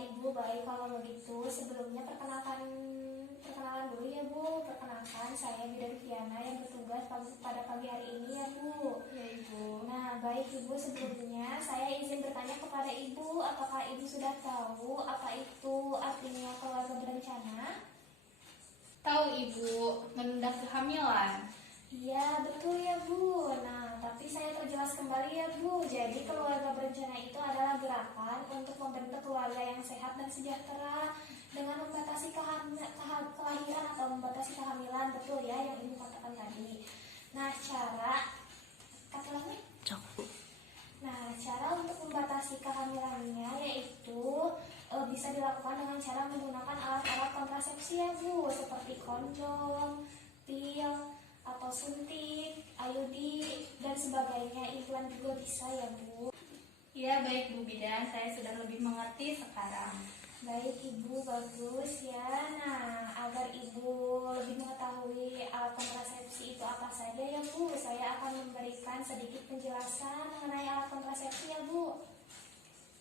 Ibu, baik kalau begitu. Sebelumnya perkenalan dulu ya Bu. Perkenalkan, saya Bidan Fiana yang bertugas pada pagi hari ini ya Bu. Ya Ibu. Nah, baik Ibu, sebelumnya saya izin bertanya kepada Ibu, apakah Ibu sudah tahu apa itu artinya keluarga berencana? Tahu Ibu, menunda kehamilan. Iya, betul ya Bu. Nah, tapi saya perjelas kembali ya Bu. Jadi keluarga berencana itu adalah gerakan untuk membentuk keluarga yang sehat dan sejahtera dengan membatasi kelahiran atau membatasi kehamilan. Betul ya yang Ibu katakan tadi. Nah, cara untuk membatasi kehamilannya yaitu bisa dilakukan dengan cara menggunakan alat-alat kontrasepsi ya Bu, seperti kondom, pil, atau suntik, IUD, dan sebagainya. Implan juga bisa ya Bu. Ya baik Bu Bidan, saya sudah lebih mengerti sekarang. Baik Ibu, bagus ya. Nah, agar Ibu lebih mengetahui alat kontrasepsi itu apa saja ya Bu, saya akan memberikan sedikit penjelasan mengenai alat kontrasepsi ya Bu.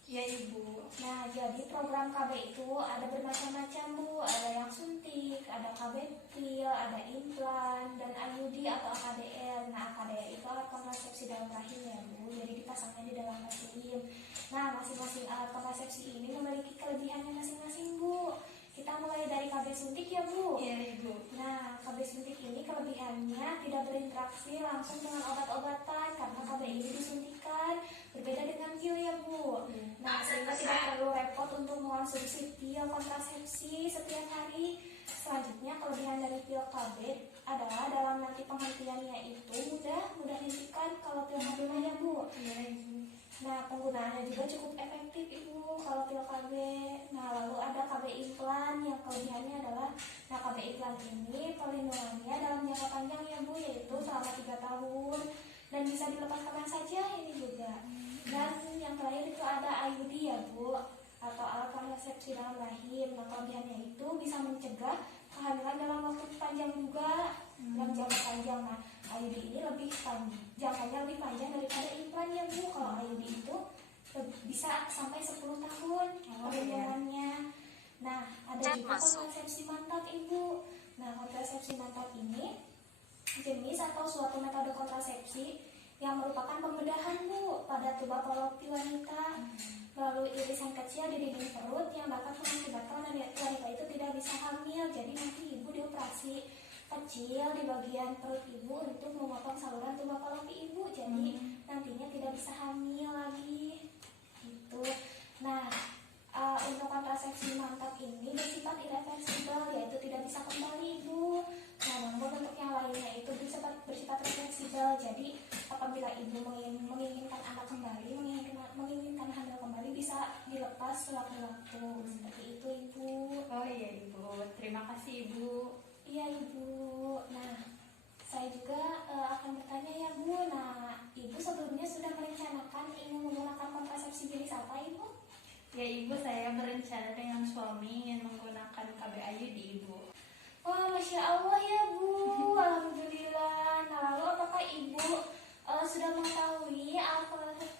Ya Ibu. Nah, jadi program KB itu ada bermacam-macam Bu. Ada yang suntik, ada KB pil, ada implan, dan IUD atau AKDL. Nah, AKDL itu alat kontrasepsi dalam rahim ya Bu. Jadi dipasangnya di dalam rahim. Nah, masing-masing alat kontrasepsi ini memiliki kelebihannya masing-masing Bu. Kita mulai dari KB suntik ya Bu. Ya Ibu. Nah, KB suntik ini kelebihannya tidak berinteraksi langsung dengan obat-obatan karena KB ini disuntikan, berbeda dengan pil ya Bu. Nah, sehingga tidak perlu repot untuk mengonsumsi pil kontrasepsi setiap hari. Selanjutnya, kelebihan dari pil KB adalah dalam nanti penghentiannya itu mudah dihentikan kalau pil KB ya Bu. Ya Ibu. Nah, penggunaannya juga cukup efektif Ibu kalau pil KB. Nah, lalu ada KB implan yang kelebihannya adalah, nah KB implan ini perlindungannya dalam jangka panjang ya Bu, yaitu selama 3 tahun dan bisa dilepas kapan saja ini juga. Dan yang terakhir itu ada IUD ya Bu, atau alat kontrasepsi dalam rahim. Nah, kelebihannya itu bisa mencegah kehamilan dalam waktu panjang juga, dalam jangka panjang. Nah, IUD ini lebih panjang, jangkanya lebih panjang daripada implan ya Bu. Kalau IUD itu bisa sampai 10 tahun perlindungannya. Nah, ada juga kontrasepsi mantap Ibu. Nah, kontrasepsi mantap ini jenis atau suatu metode kontrasepsi yang merupakan pembedahan Bu pada tuba falopi wanita melalui irisan kecil di dinding perut yang dapat mengakibatkan wanita itu tidak bisa hamil. Jadi nanti Ibu dioperasi kecil di bagian perut Ibu untuk memotong saluran tuba falopi Ibu. Jadi nantinya tidak bisa hamil lagi. Gitu. Nah, untuk kontrasepsi mantap ini bersifat irreversibel, yaitu tidak bisa kembali Ibu. Nah, namun untuk yang lainnya itu bersifat reversibel. Jadi apabila Ibu menginginkan anak kembali, menginginkan hamil kembali, bisa dilepas sewaktu-waktu. Seperti itu Ibu. Oh iya Ibu, terima kasih Ibu. Iya Ibu. Nah, saya juga akan bertanya ya Bu. Nah, Ibu sebelumnya sudah merencanakan ingin menggunakan kontrasepsi jenis apa Ibu? Ya Ibu, saya berencana dengan suami ingin menggunakan KB IUD Ibu. Wah, Masya Allah ya Bu. Alhamdulillah. Nah, lalu apakah Ibu sudah mengetahui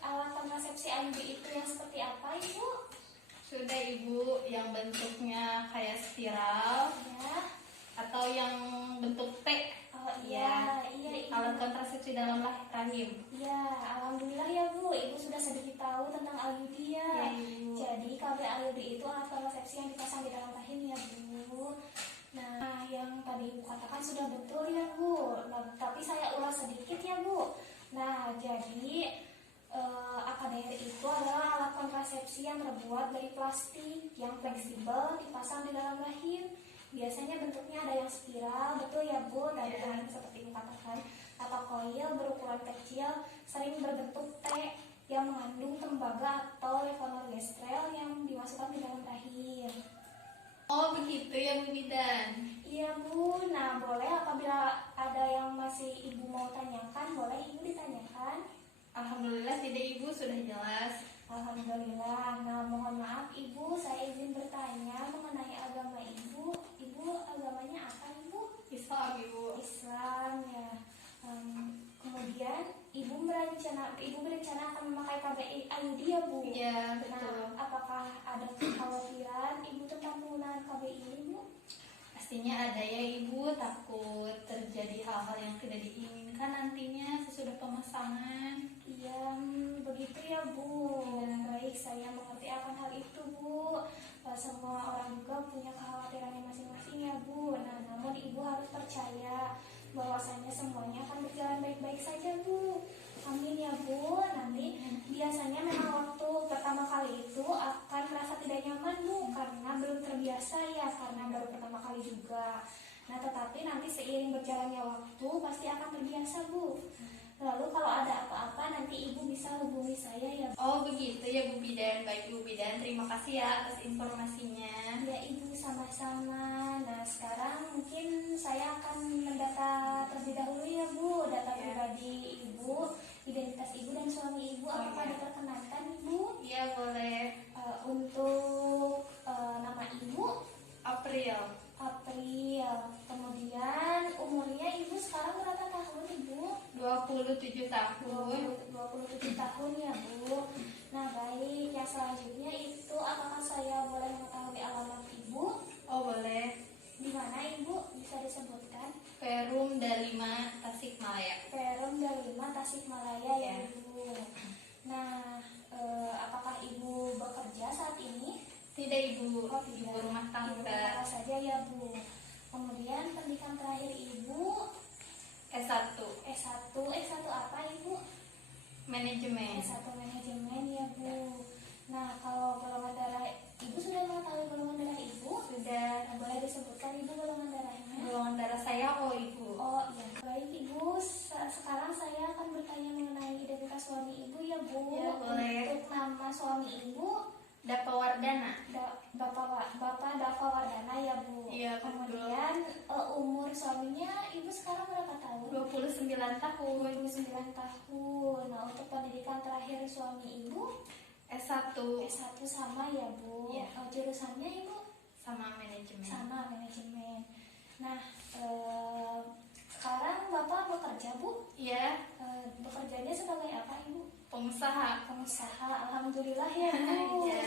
alat kontrasepsi IUD itu yang seperti apa Ibu? Sudah Ibu, yang bentuknya kayak spiral Ya. atau yang bentuk T. Oh iya, iya Ibu. Alat kontrasepsi dalam rahim. Ya, alhamdulillah ya Bu. Ibu sudah sedikit tahu tentang IUD ya. Ya Ibu. Jadi KB IUD itu alat kontrasepsi yang dipasang di dalam rahim ya Bu. Nah, yang tadi Ibu katakan sudah betul ya Bu. Nah, tapi saya ulas sedikit ya Bu. Nah, jadi AKDR itu adalah alat kontrasepsi yang terbuat dari plastik yang fleksibel dipasang di dalam rahim. Biasanya bentuknya ada yang spiral, betul ya Bu, tadi seperti Ibu katakan, atau koil berukuran kecil, sering berbentuk T yang mengandung tembaga atau levonorgestrel yang dimasukkan di dalam rahim. Oh begitu ya Bu Bidan. Iya Bu. Nah, boleh apabila ada yang masih Ibu mau tanyakan, boleh Ibu ditanyakan. Alhamdulillah tidak Ibu, sudah jelas. Alhamdulillah. Nah, mohon maaf Ibu, saya izin bertanya mengenai agama Ibu. Ibu agamanya apa Ibu? Islam Ibu. Islam ya. Kemudian Ibu berencana akan memakai KBI IUD ya Bu? Iya Nah, betul. apakah ada kekhawatiran Pastinya ada ya ibu, takut terjadi hal-hal yang tidak diinginkan nantinya sesudah pemasangan. Iya, begitu ya Bu. Baik, saya mengerti akan hal itu Bu. Semua orang juga punya kekhawatirannya masing-masing ya Bu. Nah, namun Ibu harus percaya bahwasanya semuanya akan berjalan baik-baik saja Bu. Amin ya Bu. Nanti biasanya memang waktu pertama kali itu akan merasa tidak nyaman Bu, karena belum terbiasa ya, karena baru pertama kali juga. Nah, tetapi nanti seiring berjalannya waktu pasti akan terbiasa Bu. Lalu kalau ada apa-apa nanti Ibu bisa hubungi saya ya. Oh begitu ya Bu Bidan. Baik Bu Bidan, terima kasih ya atas informasinya. Ya Ibu, sama-sama. Nah, sekarang mungkin saya akan mendata terlebih dahulu ya Bu, data Ya. pribadi Ibu, identitas Ibu dan suami Ibu. Oh, Apakah ya. diperkenankan Ibu? Iya boleh. Untuk nama Ibu April. April. Kemudian umurnya Ibu sekarang berapa tahun Ibu? 27 tahun. 27 tahun ya Bu. Nah baik, yang selanjutnya itu apakah saya boleh mengetahui alamat Ibu? Oh boleh. Di mana Ibu, bisa disebutkan? Perum Dalima Tasikmalaya. Perum Dalima Tasikmalaya ya Ya. Ibu. Nah, apakah Ibu bekerja saat ini? Tidak ibu, Oh, ibu tidak. rumah Ibu rumah tangga. tangga saja ya Bu. Kemudian pendidikan terakhir Ibu S1 S1 apa Ibu? manajemen. S1 manajemen ya Bu. Nah, kalau golongan darah Ibu sudah mengetahui golongan darah Ibu? Sudah. Nah, boleh disebutkan Ibu golongan darahnya? Golongan darah saya O ibu. Oh iya, baik Ibu. Sekarang saya akan bertanya mengenai identitas suami Ibu ya Bu. Ya, boleh. Untuk nama suami Ibu, Dapa Wardana. Bapak Dava Wardana ya Bu. Iya, betul. Kemudian umur suaminya Ibu sekarang berapa tahun? 29 tahun. 29 tahun. Nah, untuk pendidikan terakhir suami Ibu S1 S1 sama ya Bu. Iya. Jurusannya Ibu sama manajemen. sama manajemen. Nah, sekarang Bapak bekerja Bu? Iya, Bekerjanya sebagai apa Ibu? pengusaha. Pengusaha. Alhamdulillah ya Bu. Iya.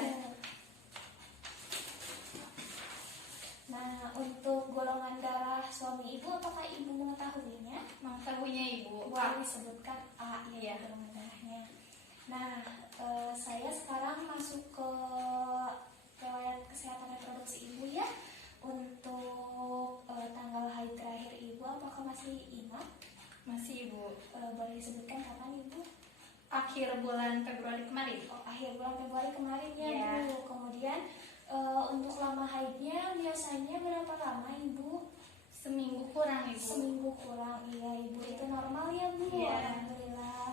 Nah, untuk golongan darah suami Ibu, apakah Ibu mengetahuinya? Mengetahuinya ibu. Boleh disebutkan A ya Iya. golongan darahnya. Nah, saya sekarang masuk ke riwayat kesehatan reproduksi Ibu ya. Untuk tanggal haid terakhir Ibu, apakah masih ingat? Masih ibu. Boleh disebutkan kapan Ibu? Akhir bulan Februari kemarin. Oh, akhir bulan Februari kemarin ya Iya. Bu. Kemudian untuk lama haidnya biasanya berapa lama Ibu? Seminggu kurang ibu. Seminggu kurang. Iya Ibu, itu normal ya Bu. Iya. Alhamdulillah.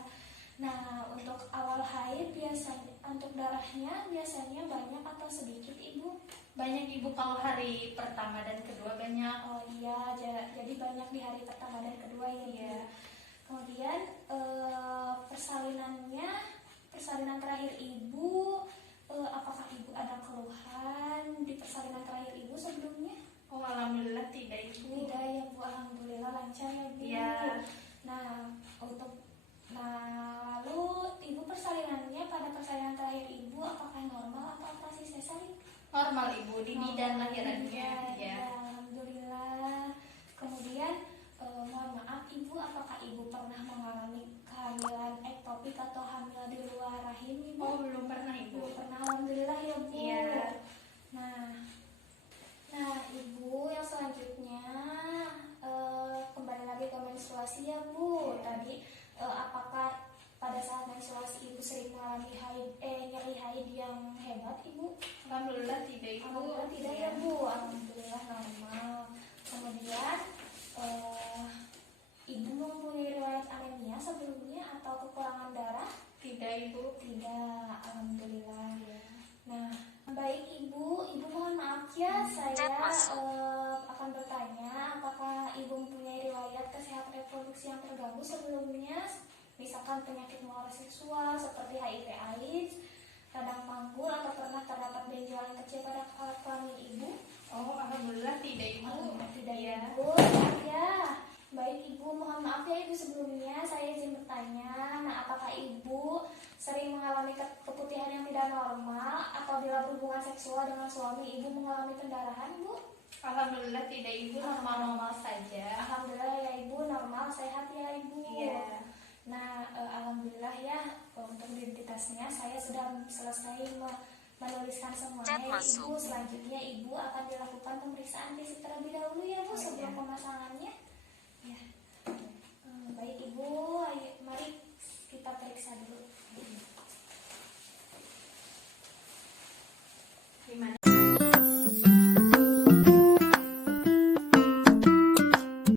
Nah, untuk awal haid biasanya, untuk darahnya biasanya banyak atau sedikit Ibu? Banyak ibu, kalau hari pertama dan kedua banyak. Oh iya, jadi banyak di hari pertama dan kedua ya Bu. Iya. Kemudian persalinan terakhir Ibu, apakah Ibu ada keluhan di persalinan terakhir Ibu sebelumnya? Oh alhamdulillah tidak ibu. Tidak ya Bu, alhamdulillah lancar ya Bu. Iya. Lalu Ibu persalinannya pada persalinan terakhir Ibu apakah normal atau operasi sesar? Normal ibu, di bidan Normal, lahirannya. iya, Ya. alhamdulillah. Kemudian mohon maaf Ibu, apakah Ibu pernah mengalami kehamilan ektopik atau hamil di luar rahim Ibu? Oh belum pernah ibu. Belum pernah, alhamdulillah ya Bu. Iya. Nah Ibu, yang selanjutnya kembali lagi ke menstruasi ya Bu. Tadi apakah pada saat menstruasi Ibu sering mengalami nyeri haid yang hebat Ibu? Alhamdulillah tidak ibu. Alhamdulillah tidak ya Bu. Alhamdulillah normal. Kemudian Ibu mempunyai riwayat anemia sebelumnya atau kekurangan darah? Tidak ibu. Tidak, alhamdulillah. Nah, baik Ibu mohon maaf ya, saya akan bertanya apakah Ibu mempunyai riwayat kesehatan reproduksi yang terganggu sebelumnya, misalkan penyakit menular seksual seperti HIV/AIDS, radang panggul, atau pernah terdapat benjolan kecil pada alat kelamin Ibu? Oh alhamdulillah tidak ibu. Tidak Iya. Ibu, maaf ya. Baik Ibu, mohon maaf ya Ibu sebelumnya saya izin bertanya. Nah, apakah Ibu sering mengalami keputihan yang tidak normal atau bila berhubungan seksual dengan suami ibu mengalami pendarahan, Bu? Alhamdulillah tidak, ibu normal-normal saja. Alhamdulillah ya ibu, normal, sehat ya ibu. Iya. Nah, alhamdulillah ya, untuk identitasnya saya sudah selesai menuliskan semuanya ya ibu. Selanjutnya ibu akan dilakukan pemeriksaan fisik terlebih dahulu ya Bu, sebelum pemasangannya. Ya. Baik ibu, ayo, mari kita periksa dulu.